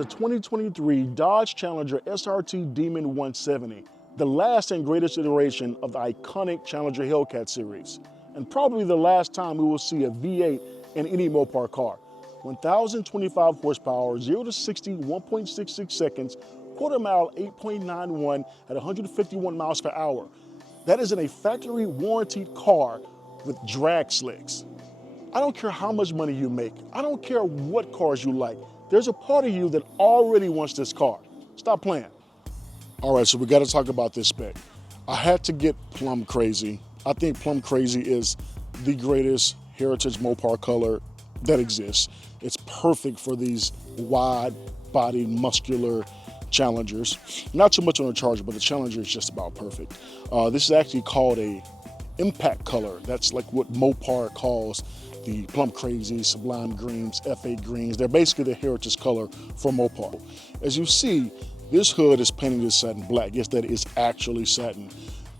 the 2023 Dodge Challenger SRT Demon 170, the last and greatest iteration of the iconic Challenger Hellcat series, and probably the last time we will see a V8 in any Mopar car. 1,025 horsepower, 0 to 60, 1.66 seconds, quarter mile, 8.91 at 151 miles per hour. That is in a factory warranted car with drag slicks. I don't care how much money you make. I don't care what cars you like. There's a part of you that already wants this car. Stop playing. All right, so we got to talk about this spec. I had to get plum crazy. I think plum crazy is the greatest heritage Mopar color that exists. It's perfect for these wide-bodied, muscular Challengers. Not too much on the Charger, but the Challenger is just about perfect. This is actually called a impact color. That's like what Mopar calls the plum crazy, sublime greens, F8 greens. They're basically the heritage color for Mopar. As you see, this hood is painted in satin black. Yes, that is actually satin.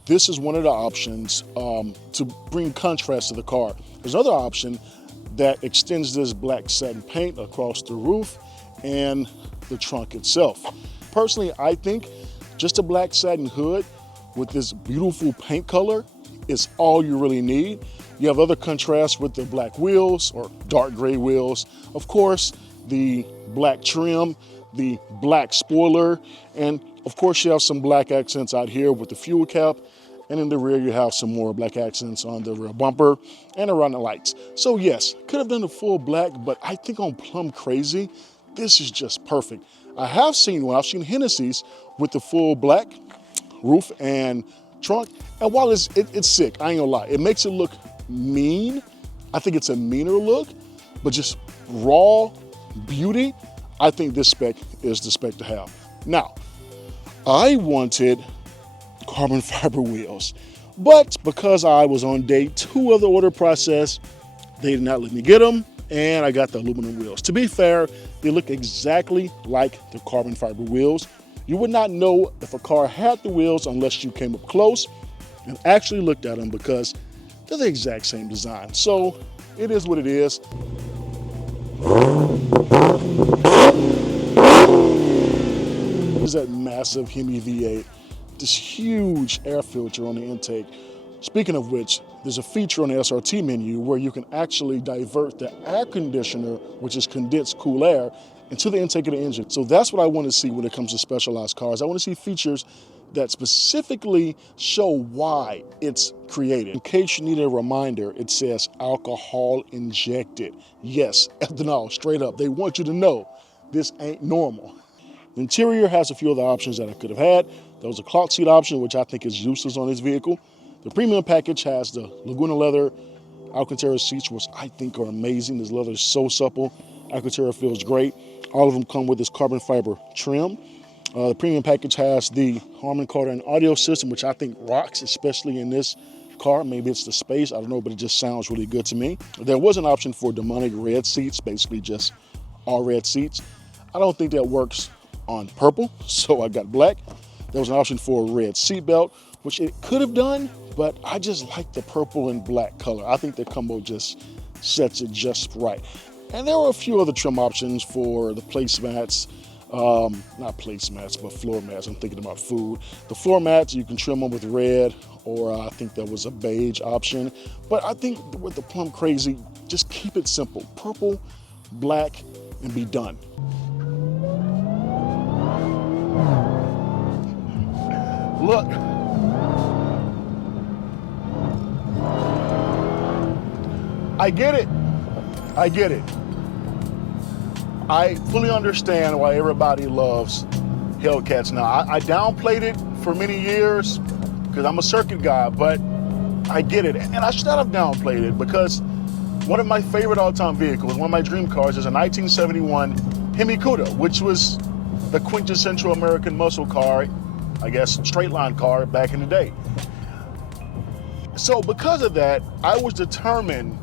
This is one of the options to bring contrast to the car. There's another option that extends this black satin paint across the roof and the trunk itself. Personally, I think just a black satin hood with this beautiful paint color is all you really need. You have other contrasts with the black wheels or dark gray wheels. Of course, the black trim, the black spoiler, and of course you have some black accents out here with the fuel cap, and in the rear you have some more black accents on the rear bumper and around the lights. So yes, could have done the full black, but I think on Plum Crazy, this is just perfect. I have seen one, I've seen Hennessy's with the full black roof and trunk, and while it's sick, I ain't gonna lie, it makes it look mean. I think it's a meaner look, but just raw beauty, I think this spec is the spec to have. Now, I wanted carbon fiber wheels, but because I was on day 2 of the order process, they did not let me get them, and I got the aluminum wheels. To be fair, they look exactly like the carbon fiber wheels. You would not know if a car had the wheels unless you came up close and actually looked at them, because they're the exact same design. So it is what it is. This is that massive Hemi V8, this huge air filter on the intake. Speaking of which, there's a feature on the SRT menu where you can actually divert the air conditioner, which is condensed cool air, into the intake of the engine. So that's what I want to see when it comes to specialized cars. I want to see features that specifically show why it's created. In case you need a reminder, it says alcohol injected. Yes, ethanol, straight up. They want you to know this ain't normal. The interior has a few other options that I could have had. There was a cloth seat option, which I think is useless on this vehicle. The premium package has the Laguna leather Alcantara seats, which I think are amazing. This leather is so supple. Alcantara feels great. All of them come with this carbon fiber trim. The premium package has the Harman Kardon audio system, which I think rocks, especially in this car. Maybe it's the space, I don't know, but it just sounds really good to me. There was an option for demonic red seats, basically just all red seats. I don't think that works on purple, so I got black. There was an option for a red seat belt, which it could have done, but I just like the purple and black color. I think the combo just sets it just right. And there were a few other trim options for the placemats. Not placemats, but floor mats. I'm thinking about food. The floor mats, you can trim them with red, or I think there was a beige option. But I think with the Plum Crazy, just keep it simple. Purple, black, and be done. Look. I get it. I get it. I fully understand why everybody loves Hellcats now. I downplayed it for many years because I'm a circuit guy, but I get it. And I should not have downplayed it because one of my favorite all-time vehicles, one of my dream cars, is a 1971 Hemi Cuda, which was the quintessential American muscle car, I guess, straight line car back in the day. So because of that, I was determined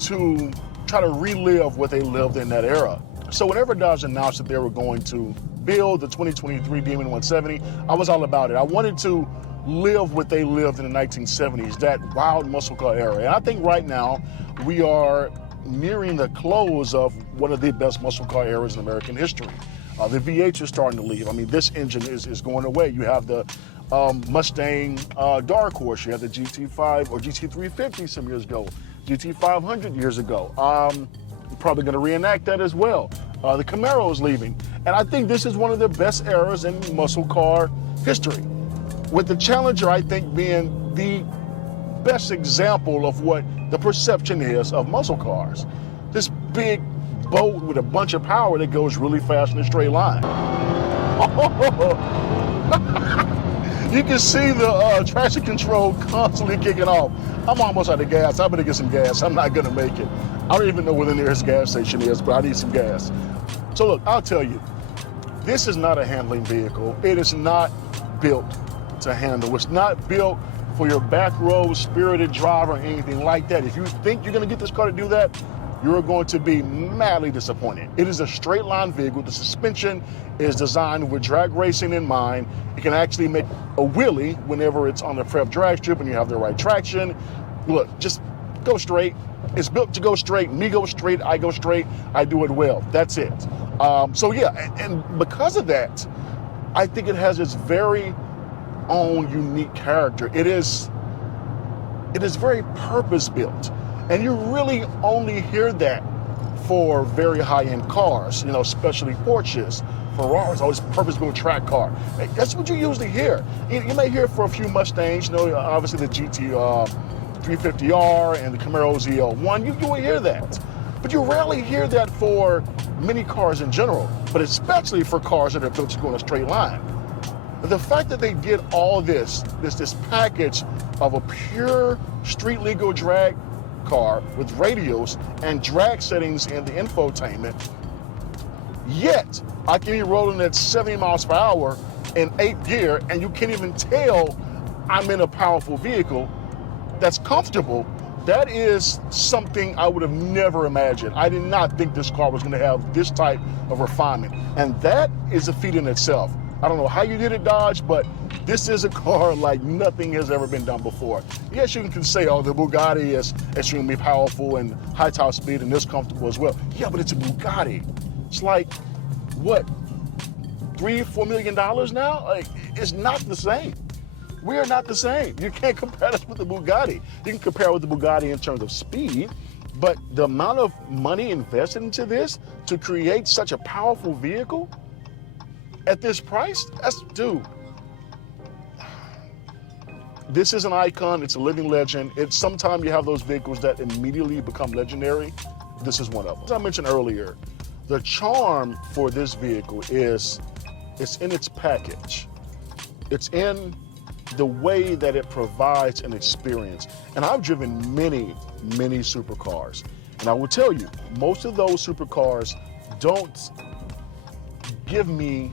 to try to relive what they lived in that era. So whenever Dodge announced that they were going to build the 2023 Demon 170, I was all about it. I wanted to live what they lived in the 1970s, that wild muscle car era. And I think right now we are nearing the close of one of the best muscle car eras in American history. The V8s are starting to leave. I mean, this engine is going away. You have the Mustang Dark Horse. You have the GT5 or GT350 some years ago, GT500 years ago. You're probably going to reenact that as well. The Camaro is leaving. And I think this is one of the best eras in muscle car history, with the Challenger, I think, being the best example of what the perception is of muscle cars. This big boat with a bunch of power that goes really fast in a straight line. You can see the traction control constantly kicking off. I'm almost out of gas. I better get some gas. I'm not gonna make it. I don't even know where the nearest gas station is, but I need some gas. So look, I'll tell you, this is not a handling vehicle. It is not built to handle. It's not built for your back row spirited driver or anything like that. If you think you're gonna get this car to do that, you're going to be madly disappointed. It is a straight line vehicle. The suspension is designed with drag racing in mind. It can actually make a wheelie whenever it's on the prep drag strip and you have the right traction. Look, just go straight. It's built to go straight. Me go straight, I go straight, I do it well. That's it. So yeah, and because of that, I think it has its very own unique character. It is very purpose-built. And you really only hear that for very high-end cars, you know, especially Porsches, Ferraris, always purpose-built track car. That's what you usually hear. You may hear for a few Mustangs, you know, obviously the GT 350R and the Camaro ZL1, you will hear that. But you rarely hear that for many cars in general, but especially for cars that are built to go in a straight line. The fact that they did all this package of a pure street legal drag car with radios and drag settings in the infotainment, yet I can be rolling at 70 miles per hour in 8th gear and you can't even tell I'm in a powerful vehicle that's comfortable. That is something I would have never imagined. I did not think this car was going to have this type of refinement, and that is a feat in itself. I don't know how you did it, Dodge, but this is a car like nothing has ever been done before. Yes, you can say, oh, the Bugatti is extremely powerful and high top speed and this comfortable as well. Yeah, but it's a Bugatti. It's like, what, $3-4 million now? Like, it's not the same. We are not the same. You can't compare us with the Bugatti. You can compare with the Bugatti in terms of speed, but the amount of money invested into this to create such a powerful vehicle at this price, that's, dude. This is an icon, it's a living legend. It's sometimes you have those vehicles that immediately become legendary. This is one of them. As I mentioned earlier, the charm for this vehicle is, it's in its package. It's in the way that it provides an experience. And I've driven many, many supercars. And I will tell you, most of those supercars don't give me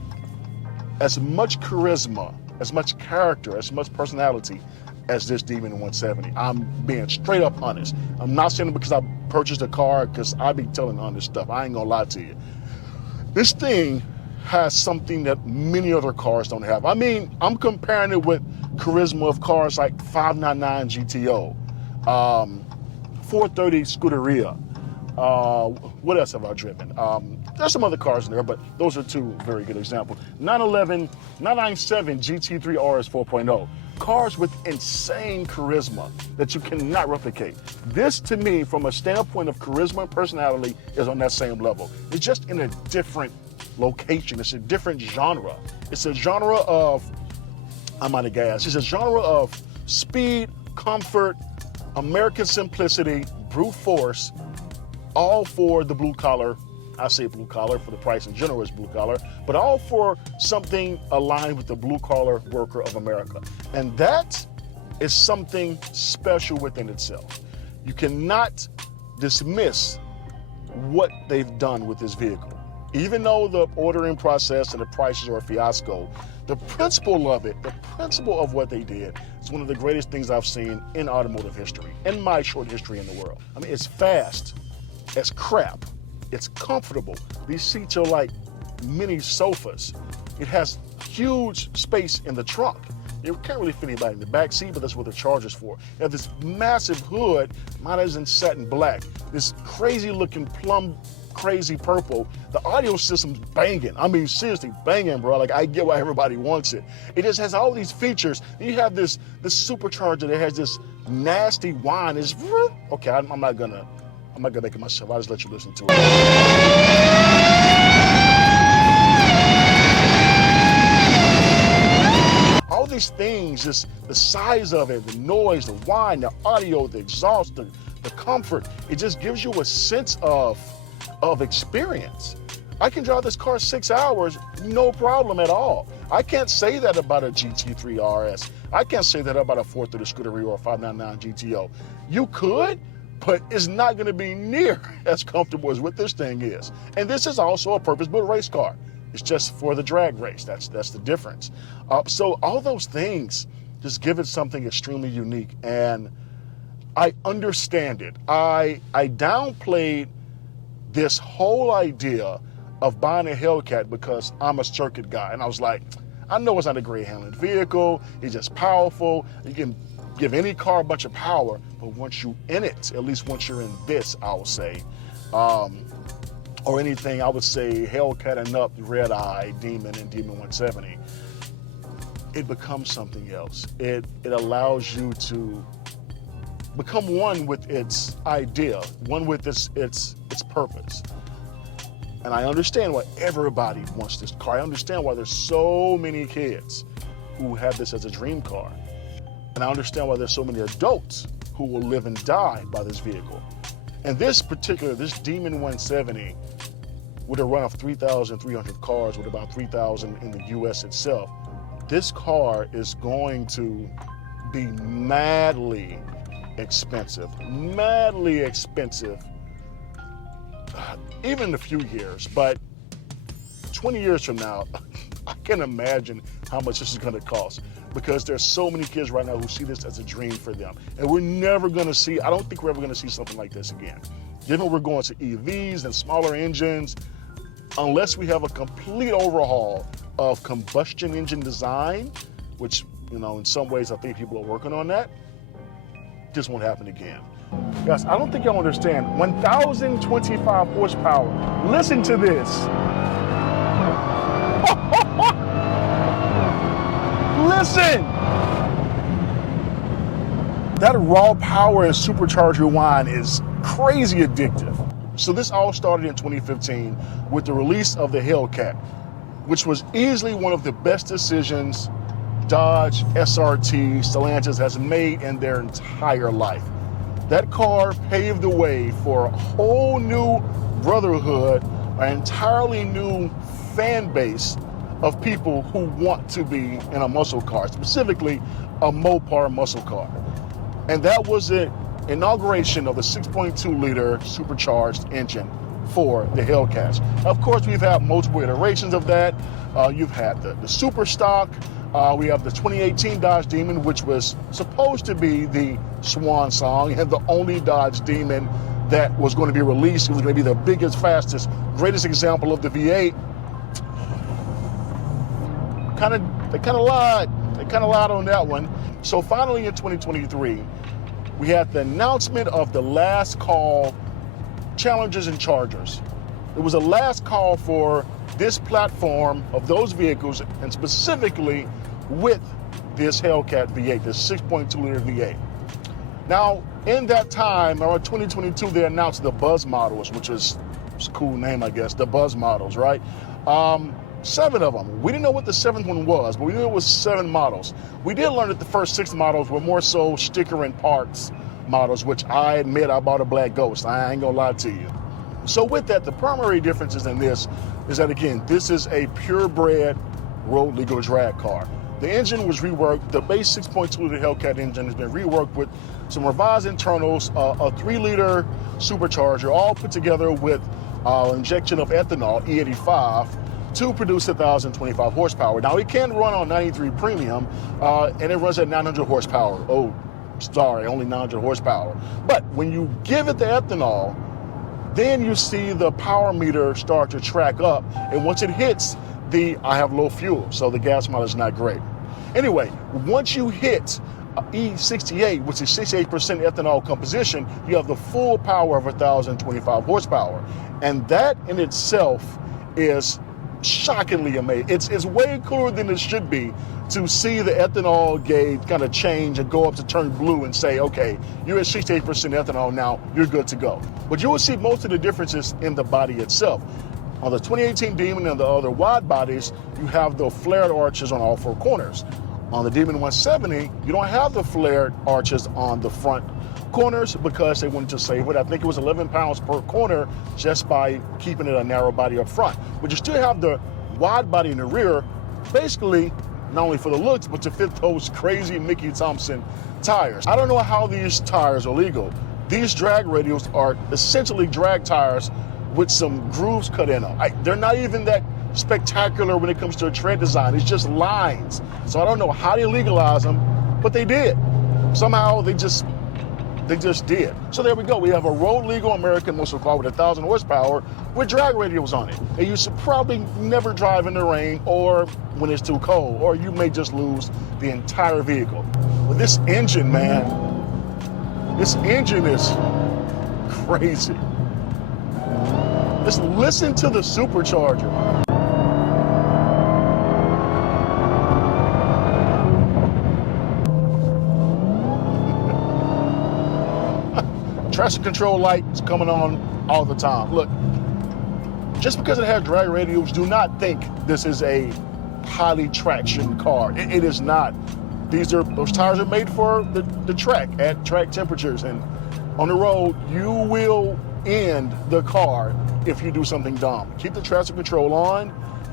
as much charisma, as much character, as much personality as this Demon 170. I'm being straight up honest. I'm not saying it because I purchased a car, because I be telling honest stuff. I ain't gonna lie to you. This thing has something that many other cars don't have. I mean, I'm comparing it with charisma of cars like 599 GTO, 430 Scuderia. What else have I driven? There's some other cars in there, but those are two very good examples. 997 GT3 RS 4.0. Cars with insane charisma that you cannot replicate. This, to me, from a standpoint of charisma and personality, is on that same level. It's just in a different location. It's a different genre. It's a genre of, I'm out of gas. It's a genre of speed, comfort, American simplicity, brute force, all for the blue collar. I say blue collar, for the price in general is blue collar, but all for something aligned with the blue collar worker of America. And that is something special within itself. You cannot dismiss what they've done with this vehicle. Even though the ordering process and the prices are a fiasco, the principle of it, the principle of what they did, is one of the greatest things I've seen in automotive history, in my short history in the world. I mean, it's fast, it's crap, it's comfortable. These seats are like mini sofas. It has huge space in the trunk. It can't really fit anybody in the back seat, but that's what the Charger's for. You have this massive hood, mine is in satin black, this crazy looking plum crazy purple. The audio system's banging. I mean, seriously banging, bro. Like, I get why everybody wants it. It just has all these features. You have this supercharger that has this nasty whine. It's, okay, I'm not gonna make it myself. I'll just let you listen to it. All these things, just the size of it, the noise, the whine, the audio, the exhaust, the comfort, it just gives you a sense of experience. I can drive this car 6 hours, no problem at all. I can't say that about a GT3 RS. I can't say that about a 430 Scuderia or a 599 GTO. You could, but it's not gonna be near as comfortable as what this thing is. And this is also a purpose-built race car. It's just for the drag race, that's the difference. So all those things just give it something extremely unique, and I understand it. I downplayed this whole idea of buying a Hellcat because I'm a circuit guy. And I was like, I know it's not a great handling vehicle, it's just powerful. You can give any car a bunch of power, but once you're in it, at least once you're in this, I would say, or anything, I would say Hellcat and up, Red Eye, Demon, and Demon 170, it becomes something else. It allows you to become one with its idea, one with its purpose. And I understand why everybody wants this car. I understand why there's so many kids who have this as a dream car. And I understand why there's so many adults who will live and die by this vehicle. And this Demon 170, with a run of 3,300 cars, with about 3,000 in the US itself, this car is going to be madly expensive, even in a few years, but 20 years from now, I can imagine how much this is gonna cost, because there's so many kids right now who see this as a dream for them. And we're never gonna see, I don't think we're ever gonna see something like this again. Given we're going to EVs and smaller engines, unless we have a complete overhaul of combustion engine design, which, you know, in some ways I think people are working on that, this won't happen again. Guys, I don't think y'all understand. 1,025 horsepower. Listen to this. Listen. That raw power and Supercharger Whine is crazy addictive. So this all started in 2015 with the release of the Hellcat, which was easily one of the best decisions Dodge, SRT, Stellantis has made in their entire life. That car paved the way for a whole new brotherhood, an entirely new fan base of people who want to be in a muscle car, specifically a Mopar muscle car. And that was the inauguration of the 6.2 liter supercharged engine for the Hellcats. Of course, we've had multiple iterations of that. You've had the super stock. We have the 2018 Dodge Demon, which was supposed to be the swan song and the only Dodge Demon that was going to be released. It was going to be the biggest, fastest, greatest example of the V8. They kind of lied. They kind of lied on that one. So finally in 2023, we had the announcement of the last call Challengers and Chargers. It was a last call for this platform of those vehicles, and specifically with this Hellcat V8, this 6.2 liter V8. Now, in that time, around 2022, they announced the Buzz models, which is a cool name, I guess, the Buzz models, right? 7 of them. We didn't know what the 7th one was, but we knew it was 7 models. We did learn that the first 6 models were more so sticker and parts models, which I admit I bought a black Ghost. I ain't gonna lie to you. So with that, the primary differences in this is that, again, this is a purebred road legal drag car. The engine was reworked. The base 6.2 liter Hellcat engine has been reworked with some revised internals, a 3-liter supercharger, all put together with injection of ethanol, E85, to produce 1,025 horsepower. Now, it can run on 93 premium, and it runs at 900 horsepower. Oh, sorry, only 900 horsepower. But when you give it the ethanol, then you see the power meter start to track up, and once it hits I have low fuel, so the gas mileage is not great. Anyway, once you hit E68, which is 68% ethanol composition, you have the full power of 1,025 horsepower. And that in itself is shockingly amazing. It's way cooler than it should be to see the ethanol gauge kind of change and go up to turn blue and say, okay, you're at 68% ethanol now, you're good to go. But you will see most of the differences in the body itself. On the 2018 Demon and the other wide bodies, you have the flared arches on all four corners. On the Demon 170, you don't have the flared arches on the front corners because they wanted to save it. I think it was 11 pounds per corner just by keeping it a narrow body up front. But you still have the wide body in the rear, basically not only for the looks, but to fit those crazy Mickey Thompson tires. I don't know how these tires are legal. These drag radials are essentially drag tires with some grooves cut in them. They're not even that spectacular when it comes to a tread design. It's just lines. So I don't know how they legalized them, but they did. Somehow they just did. So there we go. We have a road legal American muscle car with 1,000 horsepower with drag radials on it. And you should probably never drive in the rain or when it's too cold, or you may just lose the entire vehicle. But this engine, man, this engine is crazy. Just listen to the supercharger. Traction control lights coming on all the time. Look, just because it has drag radials, do not think this is a highly traction car. It is not. Those tires are made for the track at track temperatures, and on the road, you will end the car if you do something dumb. Keep the traction control on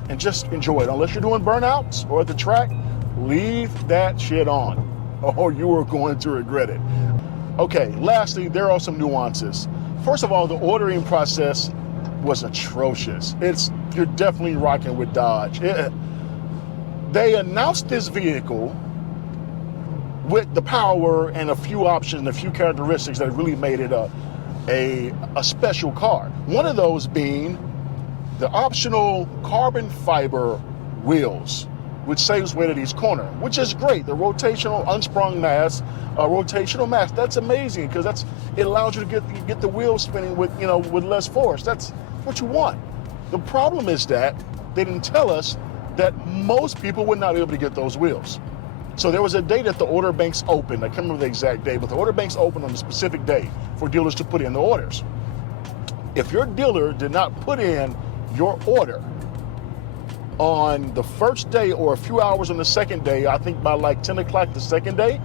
and just enjoy it. Unless you're doing burnouts or at the track, leave that shit on or you are going to regret it. Okay, lastly, there are some nuances. First of all, the ordering process was atrocious. You're definitely rocking with Dodge. They announced this vehicle with the power and a few options, a few characteristics that really made it a special car. One of those being the optional carbon fiber wheels, which saves weight at each corner, which is great. The rotational unsprung mass, rotational mass, that's amazing because it allows you to get the wheels spinning with less force. That's what you want. The problem is that they didn't tell us that most people would not be able to get those wheels. So there was a day that the order banks opened. I can't remember the exact day, but the order banks opened on a specific day for dealers to put in the orders. If your dealer did not put in your order on the first day or a few hours on the second day, I think by like 10 o'clock the second day,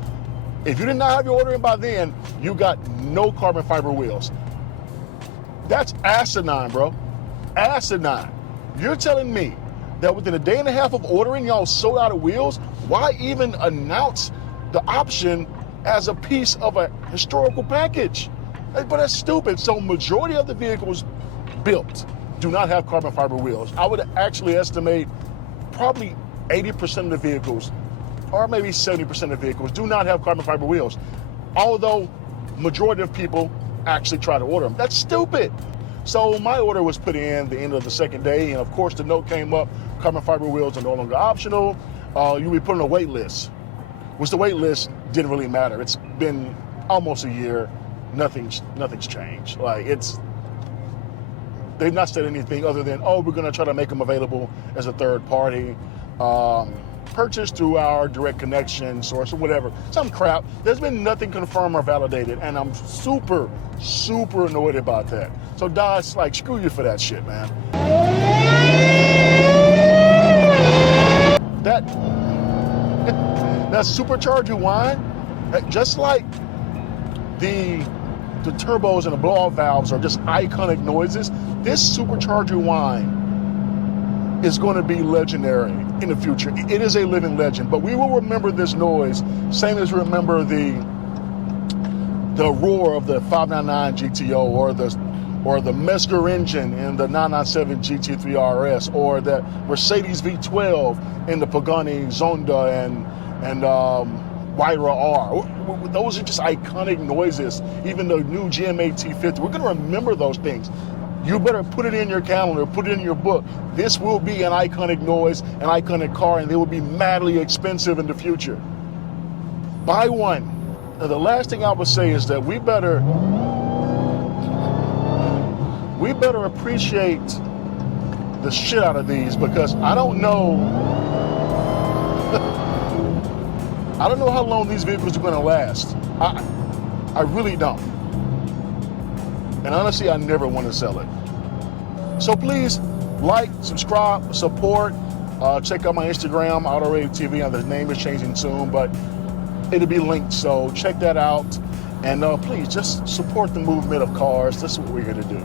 if you did not have your order in by then, you got no carbon fiber wheels. That's asinine, bro. Asinine. You're telling me that within a day and a half of ordering, y'all sold out of wheels? Why even announce the option as a piece of a historical package? But that's stupid. So majority of the vehicles built do not have carbon fiber wheels. I would actually estimate probably 80% of the vehicles, or maybe 70% of the vehicles, do not have carbon fiber wheels. Although majority of people actually try to order them. That's stupid. So my order was put in the end of the second day, and of course the note came up, carbon fiber wheels are no longer optional. You'll be put on a wait list, which the wait list didn't really matter. It's been almost a year, nothing's changed. They've not said anything other than, we're gonna try to make them available as a third party, purchase through our direct connection source or whatever, some crap. There's been nothing confirmed or validated, and I'm super, super annoyed about that. So Dodge, screw you for that shit, man. That Supercharger Whine, just like the turbos and the blow-off valves are just iconic noises, this Supercharger Whine is going to be legendary in the future. It is a living legend, but we will remember this noise, same as we remember the roar of the 599 GTO or the Mesker engine in the 997 GT3 RS, or the Mercedes V12 in the Pagani Zonda and Wyra R. Those are just iconic noises. Even the new GMA T50, we're going to remember those things. You better put it in your calendar, put it in your book. This will be an iconic noise, an iconic car, and they will be madly expensive in the future. Buy one. Now, the last thing I would say is that we better appreciate the shit out of these, because I don't know how long these vehicles are gonna last. I really don't. And honestly, I never want to sell it. So please like, subscribe, support. Check out my Instagram, Autorated TV. The name is changing soon, but it'll be linked. So check that out. And please just support the movement of cars. This is what we're here to do.